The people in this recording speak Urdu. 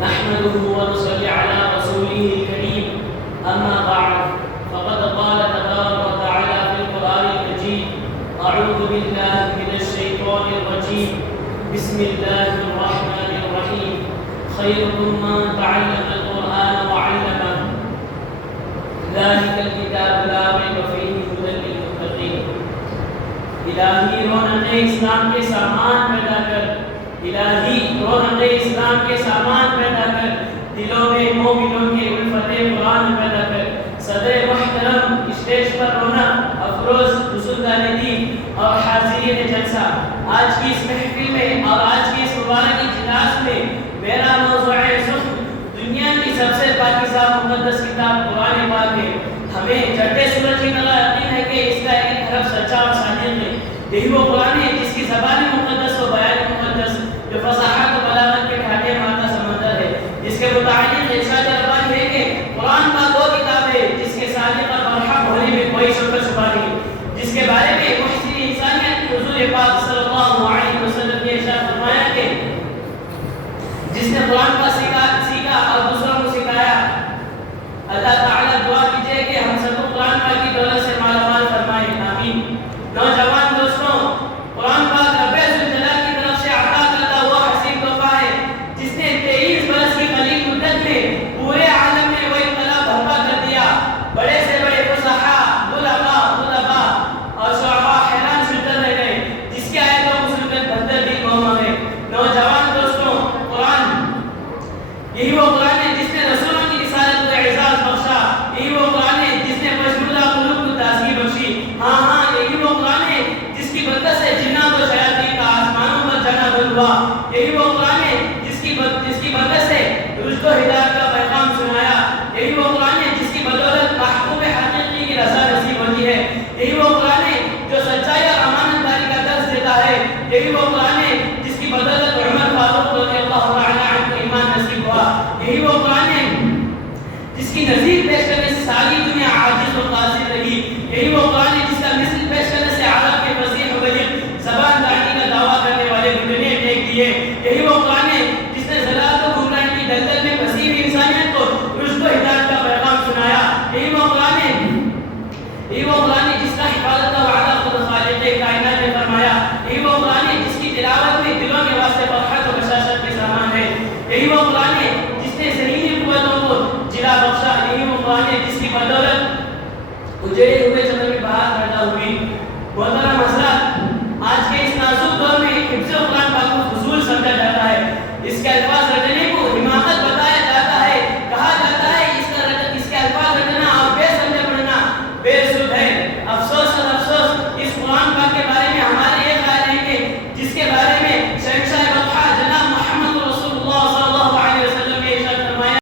نحمده ونصلي على رسوله الكريم أما بعد فقد قال تبارك وتعالى في القرآن المجيد أعوذ بالله من الشيطان الرجيم بسم الله الرحمن الرحيم خيركم من تعلم القرآن وعلمه ذلك الكتاب لا ريب فيه هدى للمتقين. الہی رونق اسلام کے سامان پیدا کر، الہی رونق اسلام کے سامان پیدا کر، دلوں میں مومنوں کے الفت قرآن پیدا کر. صدر محترم، اسٹیج پر رونق افروز رسولدان دین اور حاضرین جلسہ، آج کی اس محفل میں اور آج کی اس مبارک اجلاس میں میرا موضوع سخن دنیا کی سب سے پاکیزہ مقدس کتاب قرآن پاک ہے. ہمیں چٹے سورج کی طرح یقین ہے کہ اس کا ایک حرف سچا اور صادق ہے. یہی وہ قرآن ہے جس کی زبان مقدس و بیان مقدس، جو فصاحت و بلاغت کے ٹھاٹے مارتا سمندر ہے، جس کے متعلق ارشاد اربان ہے کہ قرآن کا وہ کتاب ہے جس کے صادق اور برحق ہونے میں کوئی شبہ شبہ نہیں، جس کے بارے میں محسن انسانیت حضور پاک صلی اللہ علیہ وسلم نے ارشاد فرمایا کہ جس نے قرآن کا سیکھا اور دوسروں کو سکھایا. اللہ تعالیٰ دعا کیجئے کہ ہم سب کو قرآن پاک کی دولت سے مالا مال فرمائے، آمین. نوجوان دوستوں، قرآن پاک رب ذوالجلال کی طرف سے عطا کرتا ہوا حسین تحفہ ہے جس نے 23 برس کی قلیل مدت میں پورے عالم میں وہ انقلاب برپا کر دیا. بڑے سے بڑے فصحاء، علماء اور شعراء حیران شدہ رہ گئے جس کی آیتوں کو سن کر بہتر دل قوم ہوئے. نوجوان دوستوں، قرآن یہی وہ قرآن ہے جس نے رسولوں کی رسالت کو اعزاز بخشا. یہی وہ قرآن ہے جس نے مشغولہ قلوب کو تازگی بخشی. ہاں یہی وہ قرآن ہے جس کی برکت سے جنات و شیاطین کا آسمانوں پر جانا بند ہوا. یہی وہ قرآن ہے جس کی برکت سے رشد و ہدایت کا پیغام سنایا. یہی وہ قرآن ہے جس کی بدولت محبوب حقیقی کی رضا نصیب ہوتی ہے. یہی وہ قرآن ہے جو سچائی اور امانت داری کا درس دیتا ہے. یہی وہ قرآن ہے جس کی بدولت عمر فاروق رضی اللہ تعالی عنہ کو ایمان نصیب ہوا. یہی وہ قرآن ہے جس کی نظیر پیش کرنے سے ساری دنیا عاجز و قاصر رہی. یہی وہ قرآن ہے جس کا مثل پیش کرنے سے عرب کے فصیح و بلیغ زبان داری کا دعویٰ کرنے والے گھٹنے ٹیک دیے. یہی وہ قرآن ہے جس نے ضلالت و گمراہی کی دلدل میں پھنسی ہوئی انسانیت کو رشد و ہدایت کا پیغام سنایا. یہی وہ قرآن ہے جس کا حفاظت کا وعدہ خود خالق کائنات نے فرمایا. یہی وہ قرآن ہے جس کی تلاوت میں دلوں کے واسطے فرحت و بشاشت کے سامان ہے. یہی وہ قرآن ہے جس نے ذہنی قوتوں کو جلا بخشا. یہی وہ قرآن ہے جس کی بدولت اجڑے ہوئے چمن میں بہار پیدا ہوئی. محترم